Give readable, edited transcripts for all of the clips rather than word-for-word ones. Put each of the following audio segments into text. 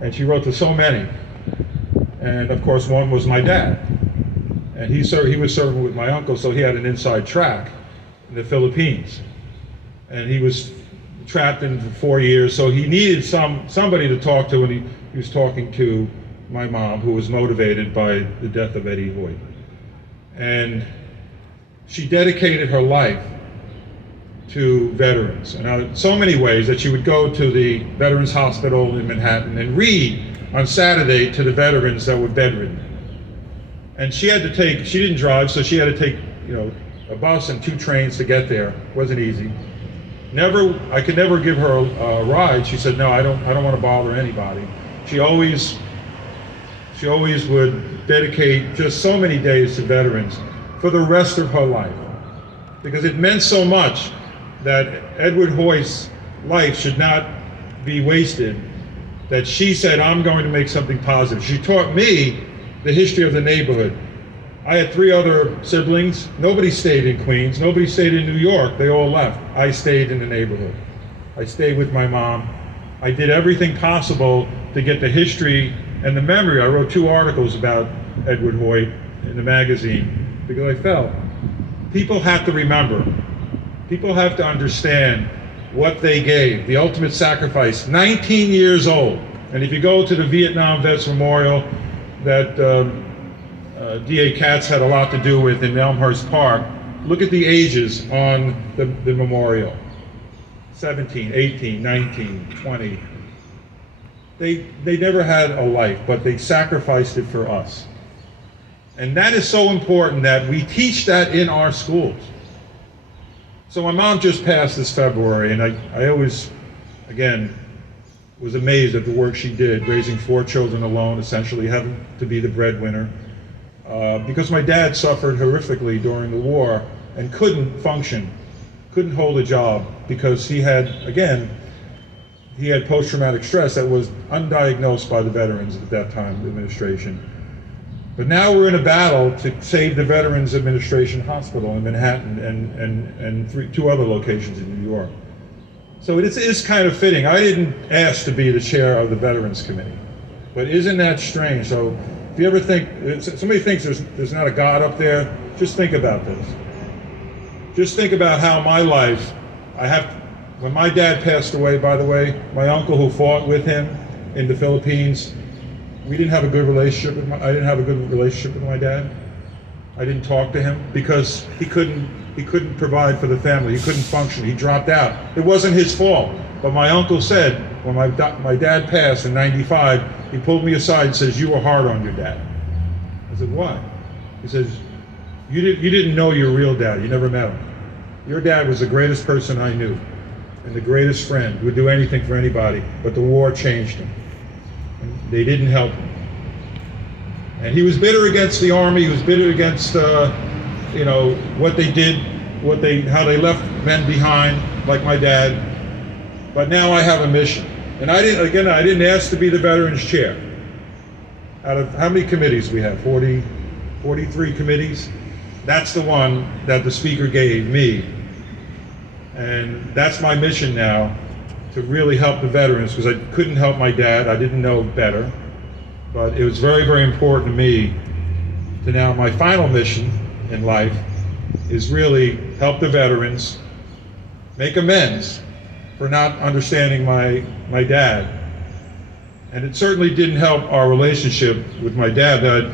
And she wrote to so many. And of course, one was my dad. And he was serving with my uncle, so he had an inside track in the Philippines. And he was trapped in for 4 years, so he needed somebody to talk to, and he was talking to my mom, who was motivated by the death of Eddie Hoyt. And she dedicated her life to veterans, and in so many ways that she would go to the Veterans Hospital in Manhattan and read on Saturday to the veterans that were bedridden. And she didn't drive, so she had to take, a bus and 2 trains to get there. It wasn't easy. I could never give her a ride. She said, no, I don't want to bother anybody. She always would dedicate just so many days to veterans for the rest of her life, because it meant so much that Edward Hoyt's life should not be wasted, that she said, I'm going to make something positive. She taught me the history of the neighborhood. I had 3 other siblings. Nobody stayed in Queens. Nobody stayed in New York. They all left. I stayed in the neighborhood. I stayed with my mom. I did everything possible to get the history and the memory. I wrote 2 articles about Edward Hoyt in the magazine because I felt people have to remember. People have to understand what they gave, the ultimate sacrifice. 19 years old. And if you go to the Vietnam Vets Memorial that D.A. Katz had a lot to do with in Elmhurst Park, look at the ages on the memorial. 17, 18, 19, 20. They never had a life, but they sacrificed it for us. And that is so important that we teach that in our schools. So my mom just passed this February, and I always, again, was amazed at the work she did, raising 4 children alone, essentially having to be the breadwinner. Because my dad suffered horrifically during the war and couldn't function, couldn't hold a job, because he had post-traumatic stress that was undiagnosed by the veterans at that time, the administration. But now we're in a battle to save the Veterans Administration Hospital in Manhattan and 2 other locations in New York. So it is kind of fitting. I didn't ask to be the chair of the Veterans Committee, but isn't that strange? So if you ever think, somebody thinks there's not a God up there, just think about this. Just think about how my life, when my dad passed away, by the way, my uncle who fought with him in the Philippines, I didn't have a good relationship with my dad. I didn't talk to him because he couldn't provide for the family. He couldn't function. He dropped out. It wasn't his fault. But my uncle said, when my dad passed in '95, he pulled me aside and says, "You were hard on your dad." I said, "Why?" He says, you didn't know your real dad. You never met him. Your dad was the greatest person I knew and the greatest friend, would do anything for anybody, but the war changed him. They didn't help him. And he was bitter against the Army. He was bitter against, what they did, how they left men behind, like my dad. But now I have a mission. And I didn't ask to be the Veterans Chair. Out of how many committees we have? 43 committees? That's the one that the Speaker gave me. And that's my mission now, to really help the veterans, because I couldn't help my dad. I didn't know better. But it was very, very important to me to now, my final mission in life is really help the veterans, make amends for not understanding my dad. And it certainly didn't help our relationship with my dad.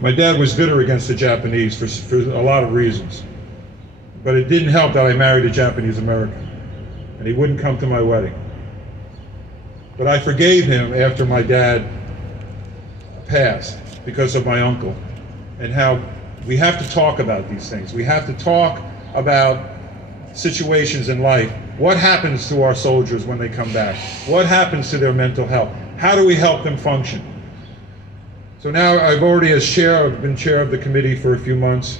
My dad was bitter against the Japanese for a lot of reasons. But it didn't help that I married a Japanese American, and he wouldn't come to my wedding. But I forgave him after my dad passed because of my uncle, and how we have to talk about these things. We have to talk about situations in life. What happens to our soldiers when they come back? What happens to their mental health? How do we help them function? So now I've already, been chair of the committee for a few months.